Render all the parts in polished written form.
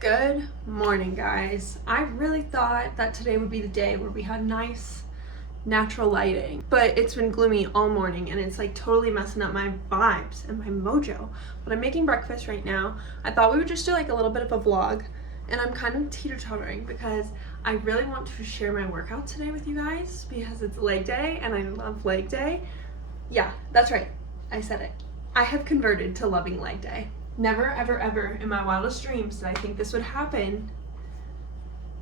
Good morning, guys. I really thought that today would be the day where we had nice natural lighting, but it's been gloomy all morning and it's like totally messing up my vibes and my mojo. But I'm making breakfast right now. I thought we would just do like a little bit of a vlog, and I'm kind of teeter-tottering because I really want to share my workout today with you guys because it's leg day and I love leg day. Yeah, that's right. I said it. I have converted to loving leg day. Never, ever, ever in my wildest dreams did I think this would happen,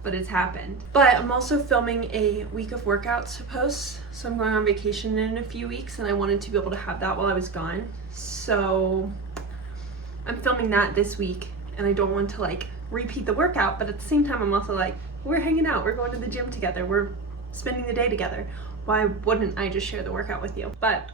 but it's happened. But I'm also filming a week of workouts to post, so I'm going on vacation in a few weeks, and I wanted to be able to have that while I was gone. So I'm filming that this week, and I don't want to like repeat the workout, but at the same time I'm also like, we're hanging out, we're going to the gym together, we're spending the day together. Why wouldn't I just share the workout with you? But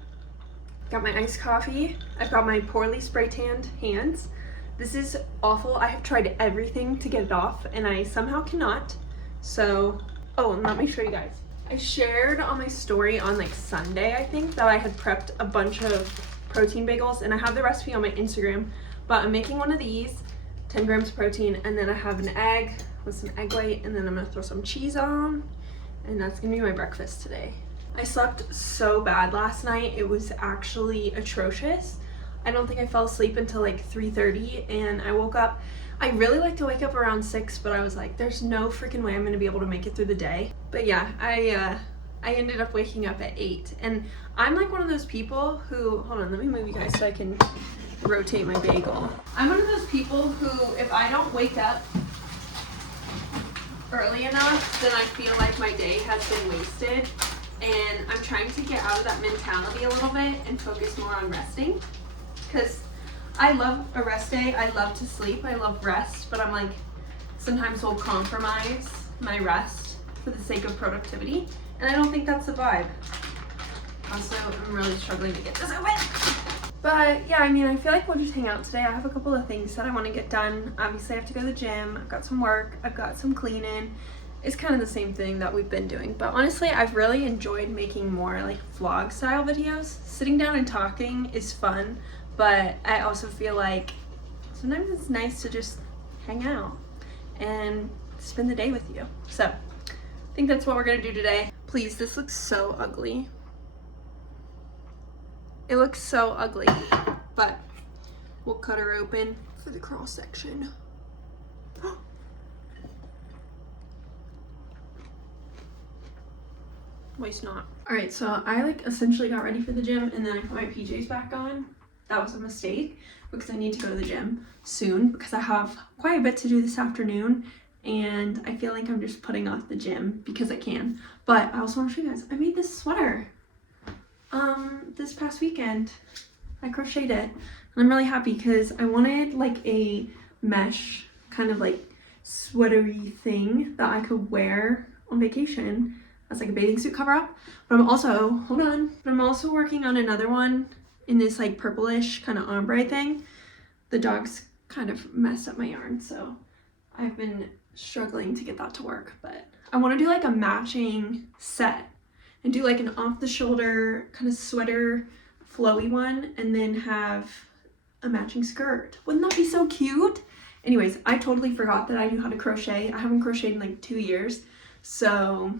got my iced coffee. I've got my poorly spray tanned hands. This is awful. I have tried everything to get it off and I somehow cannot. So, oh, and let me show you guys. I shared on my story on like Sunday, I think, that I had prepped a bunch of protein bagels, and I have the recipe on my Instagram, but I'm making one of these, 10 grams of protein, and then I have an egg with some egg white, and then I'm gonna throw some cheese on, and that's gonna be my breakfast today. I slept so bad last night. It was actually atrocious. I don't think I fell asleep until like 3:30, and I woke up. I really like to wake up around 6, but I was like, there's no freaking way I'm gonna be able to make it through the day. But yeah, I ended up waking up at 8, and I'm like one of those people who, hold on, let me move you guys so I can rotate my bagel. I'm one of those people who, if I don't wake up early enough, then I feel like my day has been wasted. And I'm trying to get out of that mentality a little bit and focus more on resting, because I love a rest day. I love to sleep. I love rest, but I'm like, sometimes we'll compromise my rest for the sake of productivity, and I don't think that's the vibe. Also, I'm really struggling to get this open. But yeah, I mean, I feel like we'll just hang out today. I have a couple of things that I want to get done. Obviously, I have to go to the gym. I've got some work. I've got some cleaning. It's kind of the same thing that we've been doing, but honestly I've really enjoyed making more like vlog style videos. Sitting down and talking is fun, but I also feel like sometimes it's nice to just hang out and spend the day with you. So I think that's what we're gonna do today. Please, this looks so ugly. It looks so ugly, but we'll cut her open for the cross section. Waste not. All right, so I like essentially got ready for the gym, and then I put my PJs back on. That was a mistake because I need to go to the gym soon because I have quite a bit to do this afternoon, and I feel like I'm just putting off the gym because I can. But I also want to show you guys, I made this sweater this past weekend. I crocheted it, and I'm really happy because I wanted like a mesh kind of like sweatery thing that I could wear on vacation as like a bathing suit cover up. But I'm also working on another one in this like purplish kind of ombre thing. The dogs kind of messed up my yarn, so I've been struggling to get that to work. But I want to do like a matching set and do like an off the shoulder kind of sweater flowy one, and then have a matching skirt. Wouldn't that be so cute? Anyways, I totally forgot that I knew how to crochet. I haven't crocheted in like 2 years. So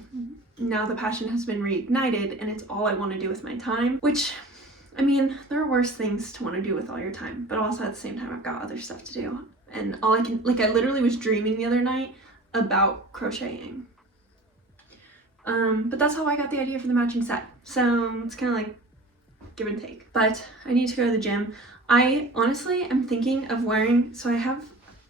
now the passion has been reignited, and it's all I want to do with my time, which, I mean, there are worse things to want to do with all your time, but also at the same time I've got other stuff to do, and all I can, like, I literally was dreaming the other night about crocheting. But that's how I got the idea for the matching set, so it's kind of like give and take. But I need to go to the gym. I honestly am thinking of wearing, so I have,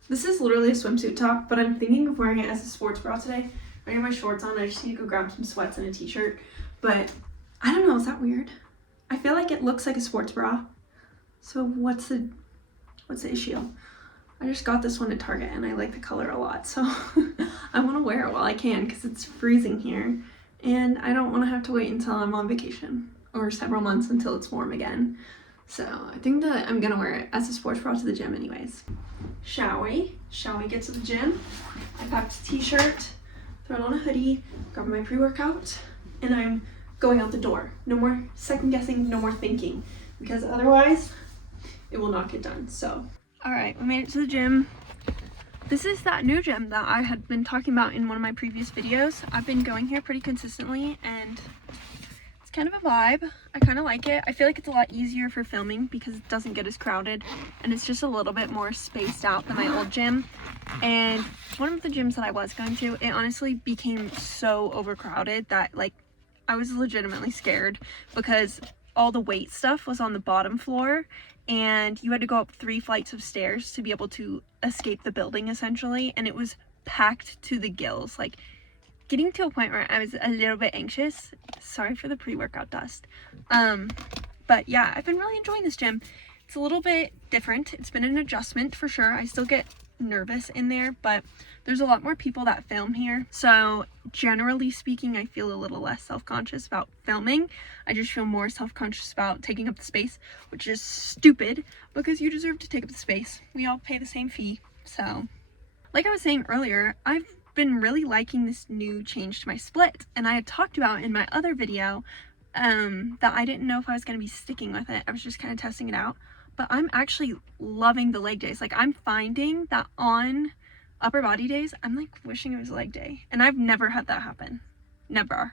this is literally a swimsuit top, but I'm thinking of wearing it as a sports bra today. I got my shorts on. I just need to go grab some sweats and a t-shirt. But I don't know, is that weird? I feel like it looks like a sports bra. So what's the issue? I just got this one at Target and I like the color a lot. So I want to wear it while I can because it's freezing here. And I don't want to have to wait until I'm on vacation or several months until it's warm again. So I think that I'm going to wear it as a sports bra to the gym anyways. Shall we? Shall we get to the gym? I packed a t-shirt, throw on a hoodie, grab my pre-workout, and I'm going out the door. No more second guessing, no more thinking, because otherwise it will not get done. So, all right, we made it to the gym. This is that new gym that I had been talking about in one of my previous videos. I've been going here pretty consistently and it's kind of a vibe. I kind of like it. I feel like it's a lot easier for filming because it doesn't get as crowded and it's just a little bit more spaced out than my old gym. And one of the gyms that I was going to, it honestly became so overcrowded that like I was legitimately scared because all the weight stuff was on the bottom floor and you had to go up 3 flights of stairs to be able to escape the building essentially, and it was packed to the gills, like getting to a point where I was a little bit anxious. Sorry for the pre-workout dust. But yeah, I've been really enjoying this gym. It's a little bit different. It's been an adjustment for sure. I still get nervous in there, but there's a lot more people that film here, so generally speaking I feel a little less self-conscious about filming. I just feel more self-conscious about taking up the space, which is stupid because you deserve to take up the space. We all pay the same fee. So like I was saying earlier, I've been really liking this new change to my split, and I had talked about in my other video that I didn't know if I was going to be sticking with it. I was just kind of testing it out, but I'm actually loving the leg days. Like I'm finding that on upper body days, I'm like wishing it was leg day, and I've never had that happen. Never.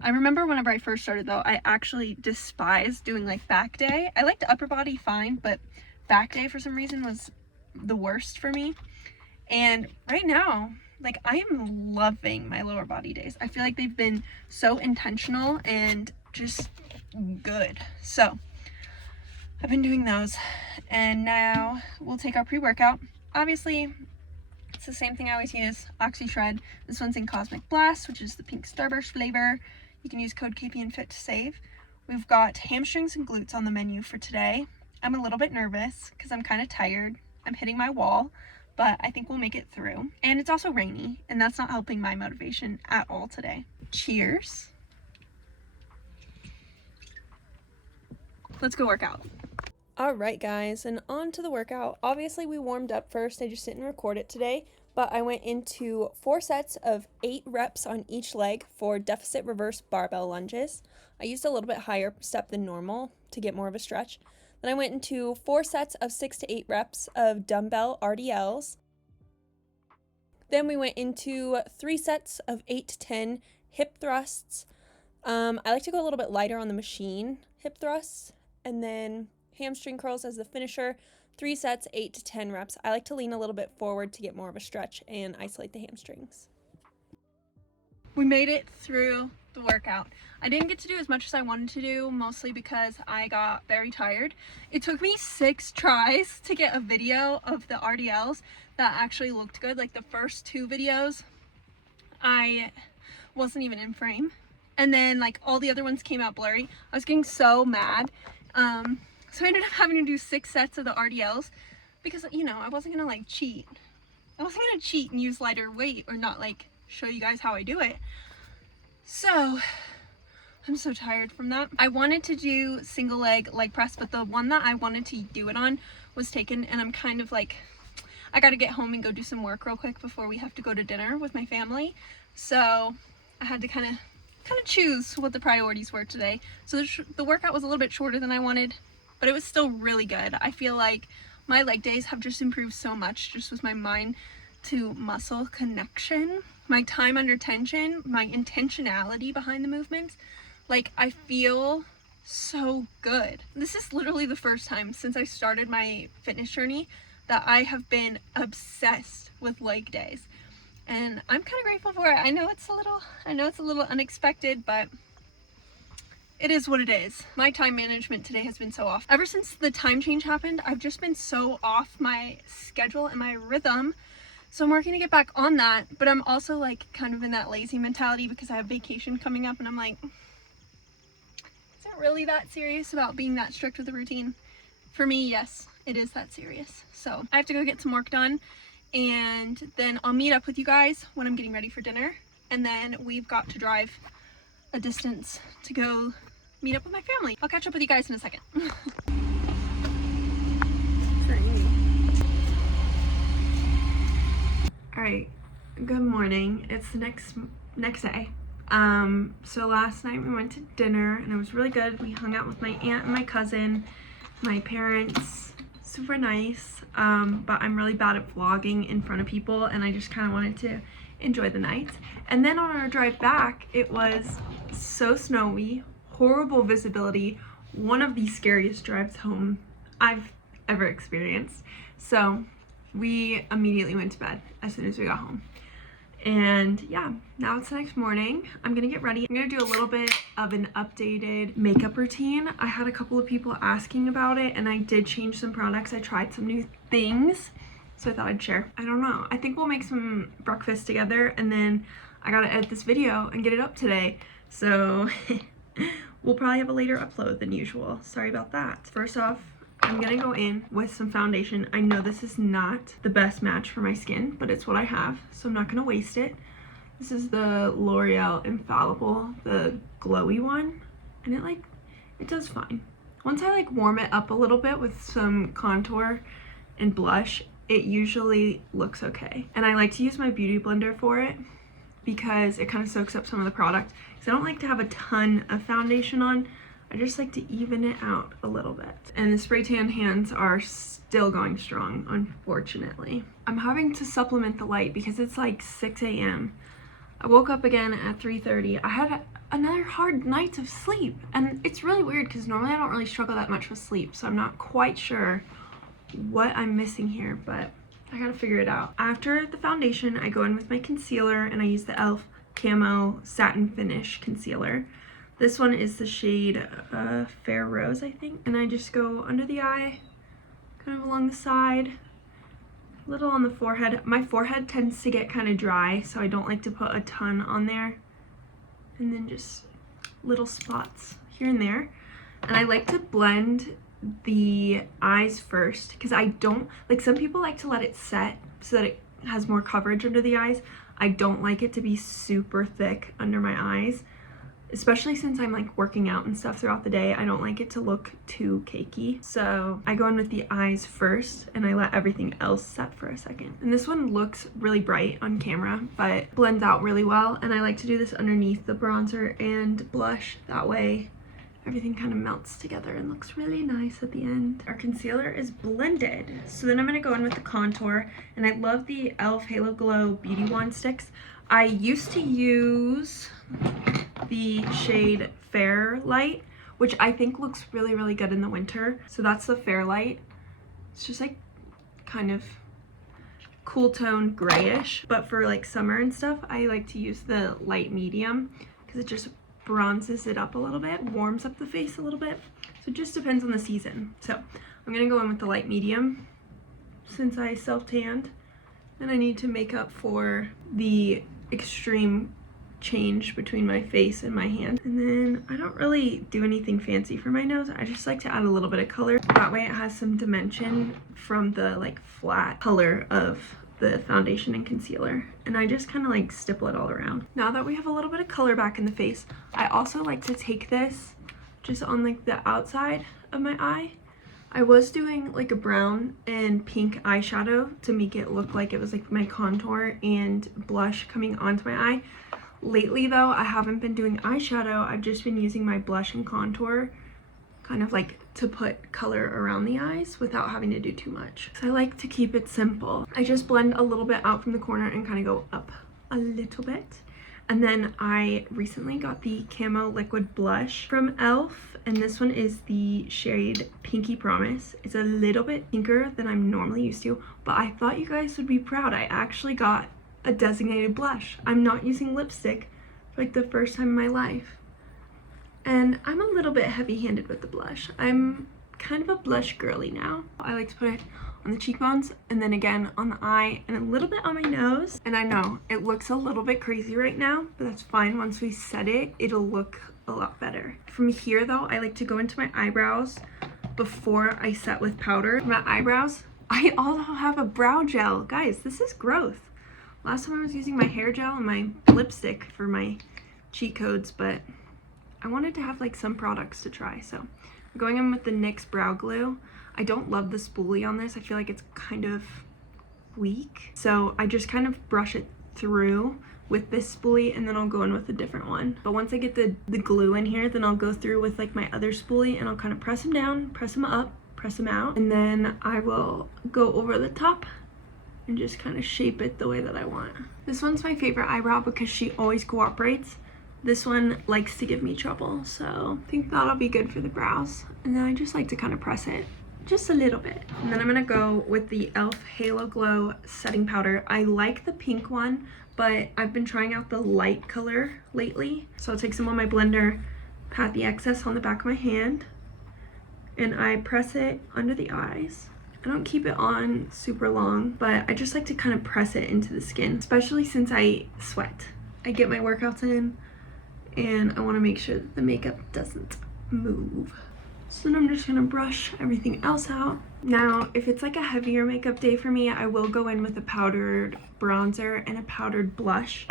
I remember whenever I first started though, I actually despised doing like back day. I liked upper body fine, but back day for some reason was the worst for me. And right now, like I am loving my lower body days. I feel like they've been so intentional and just good. So I've been doing those, and now we'll take our pre-workout. Obviously it's the same thing I always use, Oxy Shred. This one's in Cosmic Blast, which is the pink Starburst flavor. You can use code KPNFIT to save. We've got hamstrings and glutes on the menu for today. I'm a little bit nervous because I'm kind of tired. I'm hitting my wall, but I think we'll make it through. And it's also rainy, and that's not helping my motivation at all today. Cheers. Let's go work out. Alright guys, and on to the workout. Obviously we warmed up first. I just didn't record it today, but I went into 4 sets of 8 reps on each leg for deficit reverse barbell lunges. I used a little bit higher step than normal to get more of a stretch. Then I went into 4 sets of 6 to 8 reps of dumbbell RDLs. Then we went into 3 sets of 8 to 10 hip thrusts. I like to go a little bit lighter on the machine hip thrusts, and then hamstring curls as the finisher. 3 sets, 8 to 10 reps. I like to lean a little bit forward to get more of a stretch and isolate the hamstrings. We made it through the workout. I didn't get to do as much as I wanted to do, mostly because I got very tired. It took me 6 tries to get a video of the RDLs that actually looked good. Like the first 2 videos, I wasn't even in frame. And then like all the other ones came out blurry. I was getting so mad. So I ended up having to do 6 sets of the RDLs because, you know, I wasn't gonna like cheat. I wasn't gonna cheat and use lighter weight or not like show you guys how I do it. So I'm so tired from that. I wanted to do single leg press, but the one that I wanted to do it on was taken, and I'm kind of like, I gotta get home and go do some work real quick before we have to go to dinner with my family. So I had to kind of choose what the priorities were today. So the workout was a little bit shorter than I wanted, but it was still really good. I feel like my leg days have just improved so much just with my mind to muscle connection, my time under tension, my intentionality behind the movements. Like I feel so good. This is literally the first time since I started my fitness journey that I have been obsessed with leg days. And I'm kind of grateful for it. I know it's a little unexpected, but it is what it is. My time management today has been so off. Ever since the time change happened, I've just been so off my schedule and my rhythm. So I'm working to get back on that, but I'm also like kind of in that lazy mentality because I have vacation coming up, and I'm like, is it really that serious about being that strict with the routine? For me, yes, it is that serious. So I have to go get some work done, and then I'll meet up with you guys when I'm getting ready for dinner, and then we've got to drive a distance to go meet up with my family. I'll catch up with you guys in a second. Alright, good morning. It's the next day. So last night we went to dinner and it was really good. We hung out with my aunt and my cousin, my parents super nice, but I'm really bad at vlogging in front of people, and I just kind of wanted to enjoy the night. And then on our drive back, it was so snowy, horrible visibility, one of the scariest drives home I've ever experienced. So we immediately went to bed as soon as we got home. And yeah, now it's the next morning. I'm gonna get ready. I'm gonna do a little bit of an updated makeup routine. I had a couple of people asking about it, and I did change some products. I tried some new things, so I thought I'd share. I don't know. I think we'll make some breakfast together, and then I gotta edit this video and get it up today. So we'll probably have a later upload than usual. Sorry about that. First off, I'm gonna go in with some foundation. I know this is not the best match for my skin, but it's what I have, so I'm not gonna waste it. This is the L'Oreal Infallible, the glowy one, and it does fine. Once I warm it up a little bit with some contour and blush, it usually looks okay. And I like to use my beauty blender for it because it kind of soaks up some of the product. Because I don't like to have a ton of foundation on. I just like to even it out a little bit. And the spray tan hands are still going strong, unfortunately. I'm having to supplement the light because it's like 6 a.m. I woke up again at 3:30. I had another hard night of sleep. And it's really weird because normally I don't really struggle that much with sleep. So I'm not quite sure what I'm missing here, but I gotta figure it out. After the foundation, I go in with my concealer, and I use the e.l.f. Camo Satin Finish Concealer. This one is the shade Fair Rose, I think. And I just go under the eye, kind of along the side, a little on the forehead. My forehead tends to get kind of dry, so I don't like to put a ton on there. And then just little spots here and there. And I like to blend the eyes first, because I don't, some people like to let it set so that it has more coverage under the eyes. I don't like it to be super thick under my eyes. Especially since I'm working out and stuff throughout the day, I don't like it to look too cakey. So I go in with the eyes first, and I let everything else set for a second. And this one looks really bright on camera, but blends out really well. And I like to do this underneath the bronzer and blush. That way everything kind of melts together and looks really nice at the end. Our concealer is blended. So then I'm gonna go in with the contour, and I love the e.l.f. Halo Glow Beauty Wand sticks. I used to use the shade Fair Light, which I think looks really, really good in the winter. So that's the Fair Light. It's just kind of cool tone grayish, but for summer and stuff, I like to use the light medium because it just bronzes it up a little bit, warms up the face a little bit. So it just depends on the season. So I'm gonna go in with the light medium since I self-tanned, and I need to make up for the extreme change between my face and my hand. And then I don't really do anything fancy for my nose. I just like to add a little bit of color. That way it has some dimension from the flat color of the foundation and concealer. And I just kind of stipple it all around. Now that we have a little bit of color back in the face, I also like to take this just on the outside of my eye. I was doing a brown and pink eyeshadow to make it look like it was my contour and blush coming onto my eye. Lately though, I haven't been doing eyeshadow. I've just been using my blush and contour kind of to put color around the eyes without having to do too much. So I like to keep it simple. I just blend a little bit out from the corner and kind of go up a little bit. And then I recently got the Camo Liquid Blush from e.l.f. and this one is the shade Pinky Promise. It's a little bit pinker than I'm normally used to, but I thought you guys would be proud. I actually got a designated blush. I'm not using lipstick for the first time in my life. And I'm a little bit heavy-handed with the blush. I'm kind of a blush girly now. I like to put it on the cheekbones and then again on the eye and a little bit on my nose. And I know it looks a little bit crazy right now, but that's fine. Once we set it, it'll look a lot better. From here though, I like to go into my eyebrows before I set with powder. My eyebrows, I also have a brow gel. Guys, this is growth. Last time I was using my hair gel and my lipstick for my cheat codes, but I wanted to have some products to try. So I'm going in with the NYX Brow Glue. I don't love the spoolie on this. I feel like it's kind of weak. So I just kind of brush it through with this spoolie and then I'll go in with a different one. But once I get the glue in here, then I'll go through with my other spoolie and I'll kind of press them down, press them up, press them out, and then I will go over the top and just kind of shape it the way that I want. This one's my favorite eyebrow because she always cooperates. This one likes to give me trouble, so I think that'll be good for the brows. And then I just like to kind of press it just a little bit. And then I'm gonna go with the e.l.f. Halo Glow setting powder. I like the pink one, but I've been trying out the light color lately. So I'll take some on my blender, pat the excess on the back of my hand, and I press it under the eyes. I don't keep it on super long, but I just like to kind of press it into the skin, especially since I sweat. I get my workouts in and I want to make sure that the makeup doesn't move. So then I'm just gonna brush everything else out. Now, if it's like a heavier makeup day for me, I will go in with a powdered bronzer and a powdered blush.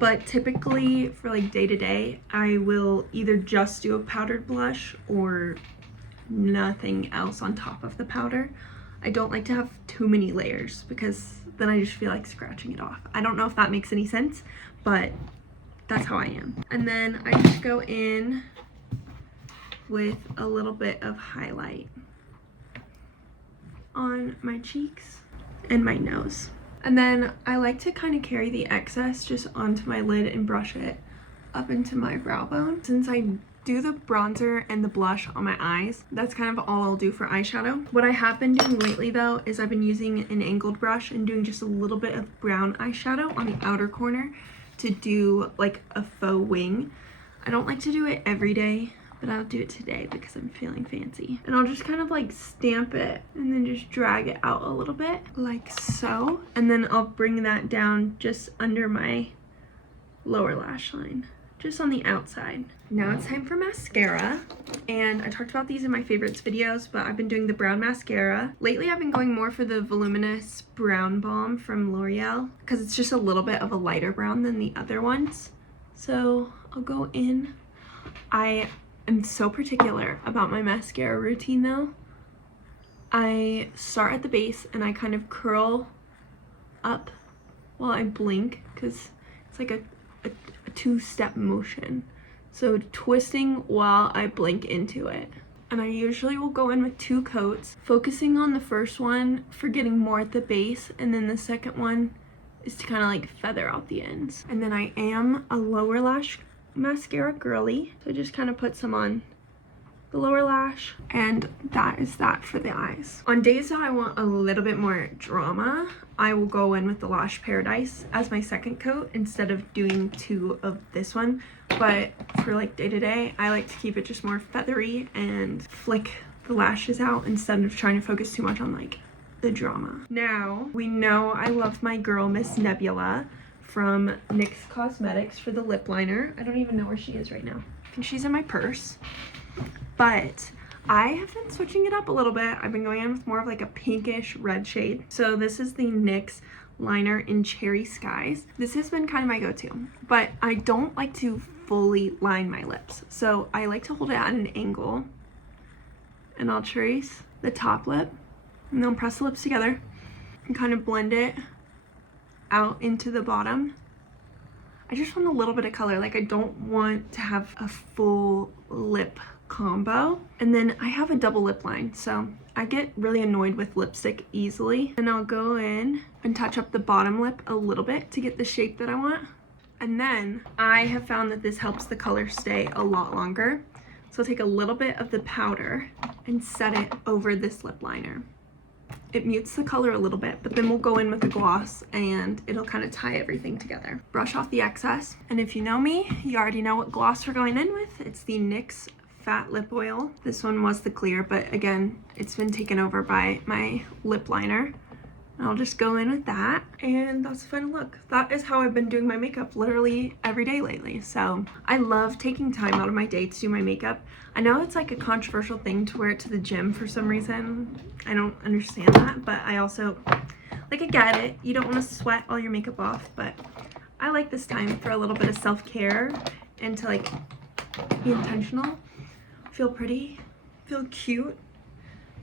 But typically for like day to day, I will either just do a powdered blush or nothing else on top of the powder. I don't like to have too many layers because then I just feel like scratching it off. I don't know if that makes any sense, but that's how I am. And then I just go in with a little bit of highlight on my cheeks and my nose. And then I like to kind of carry the excess just onto my lid and brush it up into my brow bone. Since I do the bronzer and the blush on my eyes, that's kind of all I'll do for eyeshadow. What I have been doing lately though is I've been using an angled brush and doing just a little bit of brown eyeshadow on the outer corner to do like a faux wing. I don't like to do it every day, but I'll do it today because I'm feeling fancy. And I'll just kind of like stamp it and then just drag it out a little bit like so. And then I'll bring that down just under my lower lash line, just on the outside. Now it's time for mascara, and I talked about these in my favorites videos, but I've been doing the brown mascara. Lately I've been going more for the voluminous brown balm from L'Oreal because it's just a little bit of a lighter brown than the other ones. So I'll go in. I am so particular about my mascara routine though. I start at the base and I kind of curl up while I blink because it's like a two-step motion. So twisting while I blink into it. And I usually will go in with 2 coats, focusing on the first one for getting more at the base, and then the second one is to kind of like feather out the ends. And then I am a lower lash mascara girly, so I just kind of put some on the lower lash, and that is that for the eyes. On days that I want a little bit more drama, I will go in with the Lash Paradise as my second coat instead of doing 2 of this one. But for like day to day, I like to keep it just more feathery and flick the lashes out instead of trying to focus too much on like the drama. Now, we know I love my girl Miss Nebula from NYX Cosmetics for the lip liner. I don't even know where she is right now. I think she's in my purse. But I have been switching it up a little bit. I've been going in with more of like a pinkish red shade. So this is the NYX liner in Cherry Skies. This has been kind of my go-to, but I don't like to fully line my lips. So I like to hold it at an angle, and I'll trace the top lip and then press the lips together and kind of blend it out into the bottom. I just want a little bit of color. Like, I don't want to have a full lip combo. And then I have a double lip line, so I get really annoyed with lipstick easily. And I'll go in and touch up the bottom lip a little bit to get the shape that I want. And then I have found that this helps the color stay a lot longer. So I'll take a little bit of the powder and set it over this lip liner. It mutes the color a little bit, but then we'll go in with a gloss and it'll kind of tie everything together. Brush off the excess. And if you know me, you already know what gloss we're going in with. It's the NYX Fat Lip Oil. This one was the clear, but again, it's been taken over by my lip liner. I'll just go in with that, and that's the final look. That is how I've been doing my makeup literally every day lately. So I love taking time out of my day to do my makeup. I know it's like a controversial thing to wear it to the gym for some reason. I don't understand that, but I also, like, I get it. You don't want to sweat all your makeup off, but I like this time for a little bit of self-care and to like be intentional, feel pretty, feel cute.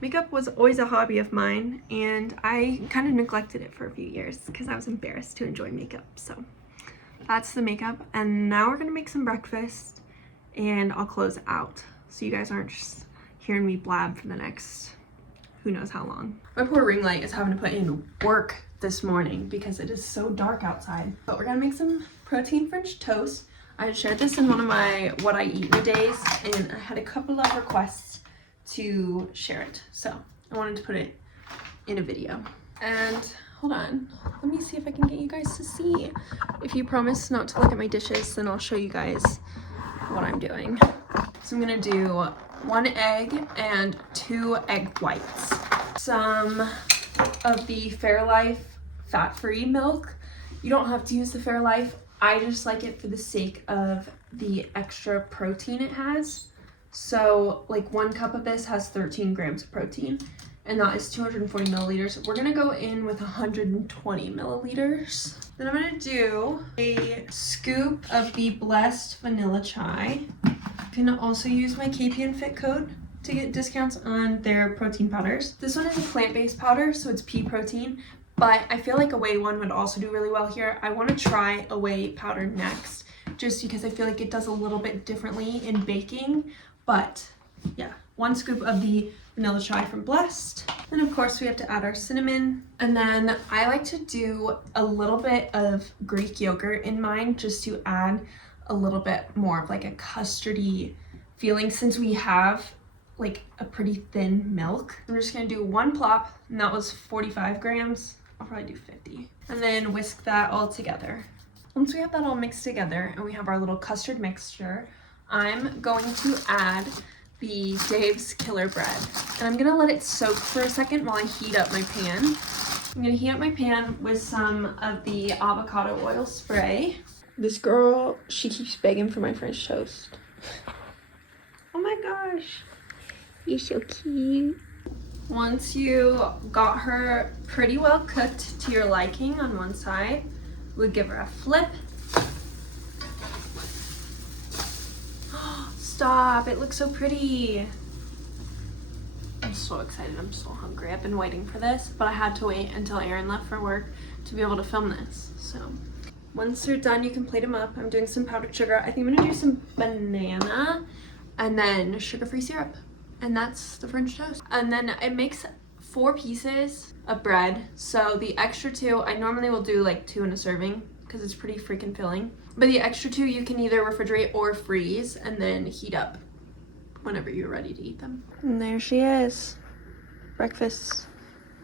Makeup was always a hobby of mine, and I kind of neglected it for a few years because I was embarrassed to enjoy makeup. So that's the makeup, and now we're gonna make some breakfast and I'll close out so you guys aren't just hearing me blab for the next who knows how long. My poor ring light is having to put in work this morning because it is so dark outside. But we're gonna make some protein French toast. I shared this in one of my what I eat in a days, and I had a couple of requests to share it. So I wanted to put it in a video. And hold on, let me see if I can get you guys to see. If you promise not to look at my dishes, then I'll show you guys what I'm doing. So I'm gonna do 1 egg and 2 egg whites. Some of the Fairlife fat-free milk. You don't have to use the Fairlife. I just like it for the sake of the extra protein it has. So like 1 cup of this has 13 grams of protein, and that is 240 milliliters. We're gonna go in with 120 milliliters. Then I'm gonna do a scoop of the Blessed Vanilla Chai. You can also use my KPN Fit code to get discounts on their protein powders. This one is a plant-based powder, so it's pea protein, but I feel like a whey one would also do really well here. I want to try a whey powder next, just because I feel like it does a little bit differently in baking. But yeah, 1 scoop of the vanilla chai from Blessed. Then of course we have to add our cinnamon. And then I like to do a little bit of Greek yogurt in mine, just to add a little bit more of like a custardy feeling, since we have like a pretty thin milk. I'm just gonna do 1 plop, and that was 45 grams. I'll probably do 50. And then whisk that all together. Once we have that all mixed together and we have our little custard mixture, I'm going to add the Dave's Killer Bread. And I'm gonna let it soak for a second while I heat up my pan. I'm gonna heat up my pan with some of the avocado oil spray. This girl, she keeps begging for my French toast. Oh my gosh, you're so cute. Once you got her pretty well cooked to your liking on one side, we'll give her a flip. Stop, it looks so pretty. I'm so excited, I'm so hungry. I've been waiting for this, but I had to wait until Aaron left for work to be able to film this, so. Once they're done, you can plate them up. I'm doing some powdered sugar. I think I'm gonna do some banana and then sugar-free syrup. And that's the French toast. And then it makes 4 pieces of bread. So the extra 2, I normally will do like 2 in a serving because it's pretty freaking filling. But the extra 2 you can either refrigerate or freeze and then heat up whenever you're ready to eat them. And there she is. Breakfast.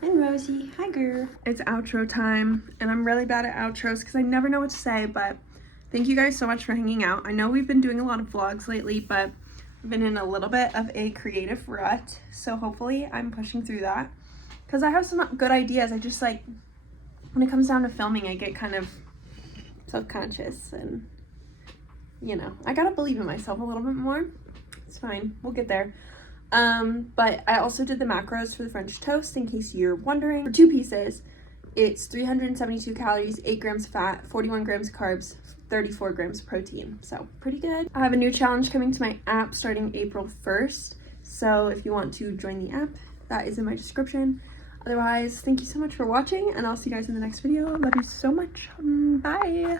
And Rosie, hi girl. It's outro time, and I'm really bad at outros because I never know what to say, but thank you guys so much for hanging out. I know we've been doing a lot of vlogs lately, but I've been in a little bit of a creative rut, so hopefully I'm pushing through that because I have some good ideas. I just like, when it comes down to filming, I get kind of self-conscious, and you know, I gotta believe in myself a little bit more. It's fine, we'll get there. But I also did the macros for the French toast, in case you're wondering. For 2 pieces, it's 372 calories, 8 grams of fat, 41 grams of carbs, 34 grams of protein. So pretty good. I have a new challenge coming to my app starting April 1st. So if you want to join the app, that is in my description. Otherwise, thank you so much for watching, and I'll see you guys in the next video. Love you so much. Bye.